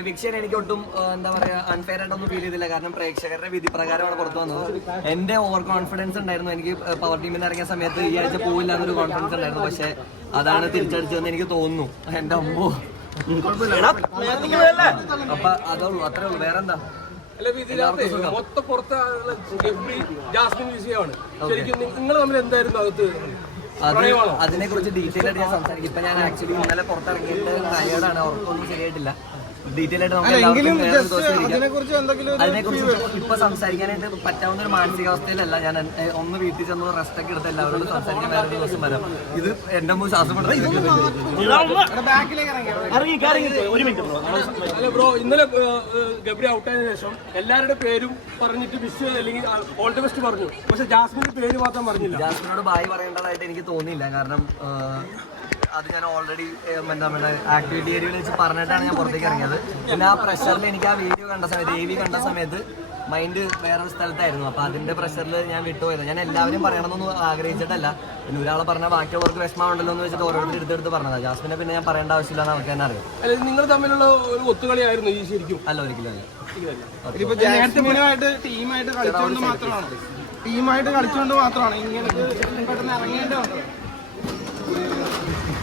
Eviction എനിക്ക് ഒട്ടും എന്താ പറയാ അൺഫെയർ ആയിട്ടൊന്നും ഫീൽ ചെയ്തില്ല. കാരണം പ്രേക്ഷകരുടെ വിധി പ്രകാരമാണ് പുറത്തു വന്നത്. എന്റെ ഓവർ കോൺഫിഡൻസ് ഉണ്ടായിരുന്നു. എനിക്ക് പവർ ടീമിൽ നിന്ന് ഇറങ്ങിയ സമയത്ത് ഈ ആഴ്ച പോവില്ല എന്നൊരു കോൺഫിഡൻസ് ഉണ്ടായിരുന്നു. പക്ഷെ അതാണ് തിരിച്ചടിച്ചതെന്ന് എനിക്ക് തോന്നുന്നു. എന്റെ അമ്മോ, അപ്പൊ അതുള്ളൂ, അത്രേ ഉള്ളൂ. വേറെന്താ? മൊത്തം പുറത്ത് ജാസ്മിൻ വിഷയമാണ്. ശരിക്കും നിങ്ങൾ തമ്മിൽ എന്തായിരുന്നു അകത്ത്? അതിനെ കുറിച്ച് ഡീറ്റെയിൽ ആയിട്ട് ഞാൻ സംസാരിക്കും. ഇപ്പൊ ഞാൻ ആക്ച്വലി ഇന്നലെ പുറത്തിറങ്ങിയിട്ട് ടയേർഡാണ്, ഉറക്കൊന്നും ശരിയായിട്ടില്ല. ഡീറ്റെയിൽ ആയിട്ട് അതിനെക്കുറിച്ച് ഇപ്പൊ സംസാരിക്കാനായിട്ട് പറ്റാവുന്ന ഒരു മാനസികാവസ്ഥയിലല്ല ഞാൻ. ഒന്ന് വീട്ടിൽ ചെന്ന് റെസ്റ്റ് ഒക്കെ എടുത്ത് എല്ലാവരോടും സംസാരിക്കാൻ വേറെ ഒരു ദിവസം വരാം. ഇത് എന്റെ മുമ്പ് ശ്വാസം ബ്രോ, ഇന്നലെ ഗബ്രി ഔട്ടായതിനു ശേഷം എല്ലാവരുടെ പേരും പറഞ്ഞിട്ട് വിഷ് അല്ലെങ്കിൽ ഓൾ ദി ബെസ്റ്റ് പറഞ്ഞു. പക്ഷെ ജാസ്മിന്റെ പേര് മാത്രം പറഞ്ഞില്ല. ജാസ്മിനോട് ബായ് പറയേണ്ടതായിട്ട് എനിക്ക് തോന്നിയില്ല. കാരണം അത് ഞാൻ ഓൾറെഡി എന്താ പറയുക ആക്ടിവിറ്റി ഏരിയയിൽ വെച്ച് പറഞ്ഞിട്ടാണ് ഞാൻ പുറത്തേക്ക് ഇറങ്ങിയത്. പിന്നെ ആ പ്രഷറിൽ എനിക്ക് ആ വീഡിയോ കണ്ട സമയത്ത് AV കണ്ട സമയത്ത് മൈൻഡ് വേറൊരു സ്ഥലത്തായിരുന്നു. അപ്പോൾ അതിന്റെ പ്രഷറിൽ ഞാൻ വിട്ടുപോയത്. ഞാൻ എല്ലാവരും പറയണമെന്നൊന്നും ആഗ്രഹിച്ചിട്ടല്ല. പിന്നെ ഒരാളെ പറഞ്ഞാൽ ബാക്കിയുള്ളവർക്ക് വിഷമമുണ്ടല്ലോ എന്ന് വെച്ചിട്ട് ഓരോരുത്തർ എടുത്തെടുത്ത് പറഞ്ഞതാണ്. ജാസ്മിനെ പിന്നെ ഞാൻ പറയേണ്ട ആവശ്യമില്ല, നമുക്ക് തന്നെ അറിയാം. നിങ്ങൾ തമ്മിലുള്ള ഒരു ഒത്തുകളിയായിരുന്നു ഈ ശരിക്കും? അല്ല, ഒരിക്കലും അല്ല. ടീമായിട്ട് കളിച്ചുകൊണ്ട് മാത്രമാണ് ഇങ്ങനെ ഇറങ്ങേണ്ടത്.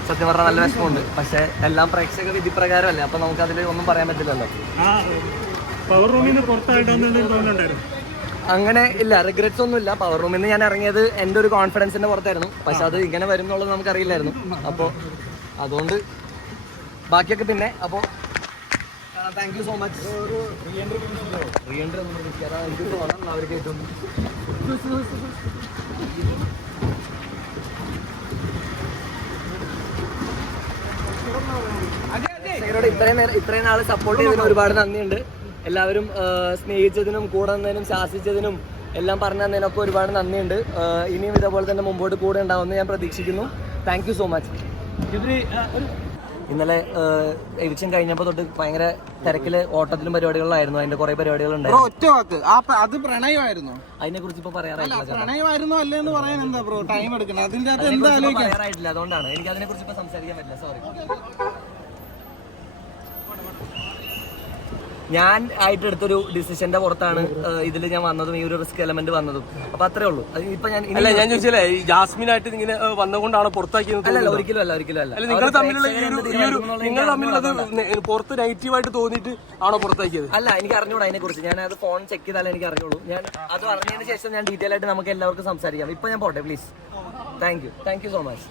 സത്യം പറഞ്ഞാൽ നല്ല വിഷമമുണ്ട്. പക്ഷെ എല്ലാം പ്രേക്ഷക വിധി പ്രകാരമല്ലേ, അപ്പൊ നമുക്ക് അതിൽ ഒന്നും പറയാൻ പറ്റില്ലല്ലോ. അങ്ങനെ ഇല്ല, റിഗ്രറ്റ്സ് ഒന്നും ഇല്ല. പവർ റൂമിൽ നിന്ന് ഞാൻ ഇറങ്ങിയത് എൻ്റെ ഒരു കോൺഫിഡൻസിന്റെ പുറത്തായിരുന്നു. പക്ഷെ അത് ഇങ്ങനെ വരും എന്നുള്ളത് നമുക്കറിയില്ലായിരുന്നു. അപ്പോൾ അതുകൊണ്ട് ബാക്കിയൊക്കെ പിന്നെ. അപ്പോൾ thank you so much. Reentry ഒന്നും എനിക്ക് തോന്നുന്നു അവർക്ക് ഏറ്റവും ഇത്രയും നാള് സപ്പോർട്ട് ചെയ്തതിന് ഒരുപാട് നന്ദിയുണ്ട്. എല്ലാവരും സ്നേഹിച്ചതിനും കൂടെ നിന്നതിനും ശാസിച്ചതിനും എല്ലാം പറഞ്ഞു തന്നതിനൊക്കെ ഒരുപാട് നന്ദിയുണ്ട്. ഇനിയും ഇതേപോലെ തന്നെ മുമ്പോട്ട് കൂടെ ഉണ്ടാവുമെന്ന് ഞാൻ പ്രതീക്ഷിക്കുന്നു. Thank you so much. ഇന്നലെ എവിക്ഷൻ കഴിഞ്ഞപ്പോൾ തൊട്ട് ഭയങ്കര തിരക്കില് ഓട്ടത്തിലും പരിപാടികളിലായിരുന്നു. അതിന്റെ കുറെ പരിപാടികളുണ്ടായിരുന്നു. അത് പ്രണയമായിരുന്നു. അതിനെ കുറിച്ച് ഇപ്പൊ പറയാറായിട്ടില്ല. പ്രണയമായിരുന്നു അല്ലേന്ന് പറയാൻ എന്താ ബ്രോ ടൈം എടുക്കണം? അതിന്റെ പറയാറായിട്ടില്ല, അതുകൊണ്ടാണ് എനിക്ക് അതിനെ കുറിച്ച് ഇപ്പൊ സംസാരിക്കാൻ പറ്റില്ല. സോറി. ഞാൻ ആയിട്ട് എടുത്തൊരു ഡിസിഷന്റെ പുറത്താണ് ഇതിൽ ഞാൻ വന്നതും ഈ ഒരു റിസ്ക് എലമെന്റ് വന്നതും. അപ്പൊ അത്രേ ഉള്ളൂ. ഇപ്പൊ ഞാൻ ചോദിച്ചാലേ ഈ ജാസ്മിനായിട്ട് ഇങ്ങനെ വന്നുകൊണ്ടാണ് പുറത്താക്കിയത്? അല്ല, ഒരിക്കലും അല്ല. നിങ്ങൾ തമ്മിലുള്ളത് പുറത്ത് നെഗറ്റീവായിട്ട് തോന്നിയിട്ട് ആണോ പുറത്താക്കിയത്? അല്ല, എനിക്ക് അറിഞ്ഞൂടാ അതിനെ കുറിച്ച്. ഞാൻ അത് ഫോൺ ചെക്ക് ചെയ്താലേ എനിക്ക് അറിയുള്ളൂ. ഞാൻ അത് അറിഞ്ഞതിന് ശേഷം ഞാൻ ഡീറ്റെയിൽ ആയിട്ട് നമുക്ക് എല്ലാവർക്കും സംസാരിക്കാം. ഇപ്പൊ ഞാൻ പോട്ടെ please. Thank you so much.